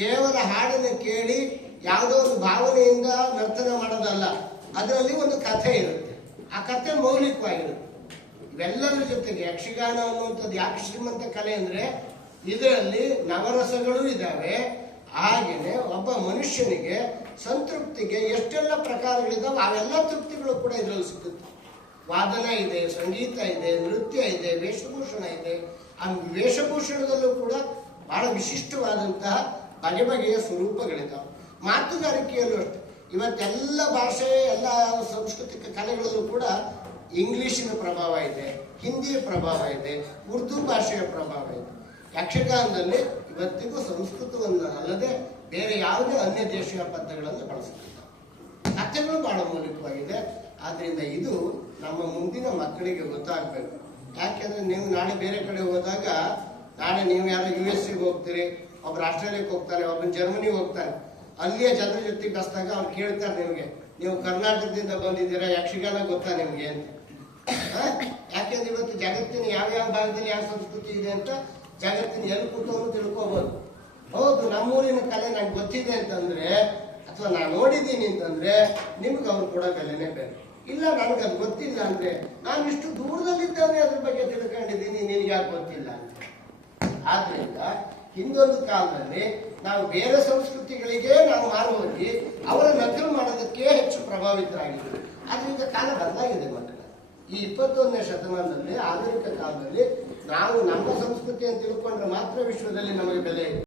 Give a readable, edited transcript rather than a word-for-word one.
ಕೇವಲ ಹಾಡನ್ನು ಕೇಳಿ ಯಾವುದೋ ಒಂದು ಭಾವನೆಯಿಂದ ನರ್ತನ ಮಾಡೋದಲ್ಲ. ಅದರಲ್ಲಿ ಒಂದು ಕಥೆ ಇರುತ್ತೆ, ಆ ಕಥೆ ಮೌಲಿಕವಾಗಿರುತ್ತೆ. ಇವೆಲ್ಲರ ಜೊತೆಗೆ ಯಕ್ಷಗಾನ ಅನ್ನುವಂಥದ್ದು ಯಾಕೆ ಶ್ರೀಮಂತ ಕಲೆ ಅಂದ್ರೆ ಇದರಲ್ಲಿ ನವರಸಗಳು ಇದ್ದಾವೆ. ಹಾಗೇನೆ ಒಬ್ಬ ಮನುಷ್ಯನಿಗೆ ಸಂತೃಪ್ತಿಗೆ ಎಷ್ಟೆಲ್ಲ ಪ್ರಕಾರಗಳಿದ್ದಾವೆ, ಅವೆಲ್ಲ ತೃಪ್ತಿಗಳು ಕೂಡ ಇದರಲ್ಲಿ ಸಿಗುತ್ತೆ. ವಾದನ ಇದೆ, ಸಂಗೀತ ಇದೆ, ನೃತ್ಯ ಇದೆ, ವೇಷಭೂಷಣ ಇದೆ. ಆ ವೇಷಭೂಷಣದಲ್ಲೂ ಕೂಡ ಬಹಳ ವಿಶಿಷ್ಟವಾದಂತಹ ಬಗೆ ಬಗೆಯ ಸ್ವರೂಪಗಳಿದ್ದಾವೆ. ಮಾತುಗಾರಿಕೆಯಲ್ಲೂ ಅಷ್ಟೆ. ಇವತ್ತೆಲ್ಲ ಭಾಷೆ, ಎಲ್ಲ ಸಾಂಸ್ಕೃತಿಕ ಕಲೆಗಳಲ್ಲೂ ಕೂಡ ಇಂಗ್ಲಿಶಿನ ಪ್ರಭಾವ ಇದೆ, ಹಿಂದಿಯ ಪ್ರಭಾವ ಇದೆ, ಉರ್ದು ಭಾಷೆಯ ಪ್ರಭಾವ ಇದೆ. ಯಕ್ಷಗಾನದಲ್ಲಿ ಇವತ್ತಿಗೂ ಸಂಸ್ಕೃತವನ್ನು ಅಲ್ಲದೆ ಬೇರೆ ಯಾವುದೇ ಅನ್ಯ ದೇಶೀಯ ಪದ್ಯಗಳನ್ನು ಬಳಸುತ್ತಿಲ್ಲ. ಕಥೆಗಳು ಬಹಳ ಮೌಲಿಕವಾಗಿದೆ. ಆದ್ರಿಂದ ಇದು ನಮ್ಮ ಮುಂದಿನ ಮಕ್ಕಳಿಗೆ ಗೊತ್ತಾಗಬೇಕು. ಯಾಕೆಂದ್ರೆ ನೀವು ನಾಳೆ ಬೇರೆ ಕಡೆ ಹೋದಾಗ, ನಾಳೆ ನೀವು ಯಾರೋ USA ಹೋಗ್ತೀರಿ, ಒಬ್ರು ಆಸ್ಟ್ರೇಲಿಯಾಕ್ಕೆ ಹೋಗ್ತಾನೆ, ಒಬ್ಬರು ಜರ್ಮನಿಗೆ ಹೋಗ್ತಾನೆ. ಅಲ್ಲಿಯ ಜನರ ಜೊತೆಗೆ ಬಸ್ದಾಗ ಅವ್ರು ಕೇಳ್ತಾರೆ ನಿಮಗೆ, ನೀವು ಕರ್ನಾಟಕದಿಂದ ಬಂದಿದ್ದೀರಾ, ಯಕ್ಷಗಾನ ಗೊತ್ತಾ ನಿಮ್ಗೆ ಅಂತ. ಯಾಕೆಂದ್ರೆ ಇವತ್ತು ಜಗತ್ತಿನ ಯಾವ್ಯಾವ ಭಾಗದಲ್ಲಿ ಯಾವ ಸಂಸ್ಕೃತಿ ಇದೆ ಅಂತ ಜಗತ್ತಿನ ಎಲ್ಲಿ ಕೂತವನು ತಿಳ್ಕೋಬಹುದು. ಹೌದು, ನಮ್ಮೂರಿನ ಕಲೆ ನಂಗೆ ಗೊತ್ತಿದೆ ಅಂತಂದ್ರೆ, ಅಥವಾ ನಾನು ನೋಡಿದ್ದೀನಿ ಅಂತಂದ್ರೆ ನಿಮ್ಗೆ ಅವ್ರು ಕೊಡೋ ಬೆಲೆನೇ ಬೇರೆ. ಇಲ್ಲ ನನಗೆ ಅದು ಗೊತ್ತಿಲ್ಲ ಅಂದ್ರೆ, ನಾನು ಇಷ್ಟು ದೂರದಲ್ಲಿದ್ದಾನೆ ಅದ್ರ ಬಗ್ಗೆ ತಿಳ್ಕೊಂಡಿದ್ದೀನಿ, ನಿನ್ಗೆ ಯಾಕೆ ಗೊತ್ತಿಲ್ಲ ಅಂತ. ಆದ್ರಿಂದ ಹಿಂದೊಂದು ಕಾಲದಲ್ಲಿ ನಾವು ಬೇರೆ ಸಂಸ್ಕೃತಿಗಳಿಗೆ ನಾವು ಮಾರು ಹೋಗಿ ಅವರ ನಕಲು ಮಾಡೋದಕ್ಕೆ ಹೆಚ್ಚು ಪ್ರಭಾವಿತರಾಗಿದ್ದೀವಿ. ಆದ್ರಿಂದ ಕಾಲ ಬದಲಾಗಿದೆ ಮಕ್ಕಳ. ಈ 21ನೇ ಶತಮಾನದಲ್ಲಿ, ಆಧುನಿಕ ಕಾಲದಲ್ಲಿ ನಾವು ನಮ್ಮ ಸಂಸ್ಕೃತಿಯನ್ನು ತಿಳ್ಕೊಂಡ್ರೆ ಮಾತ್ರ ವಿಶ್ವದಲ್ಲಿ ನಮಗೆ ಬೆಲೆ ಇದೆ.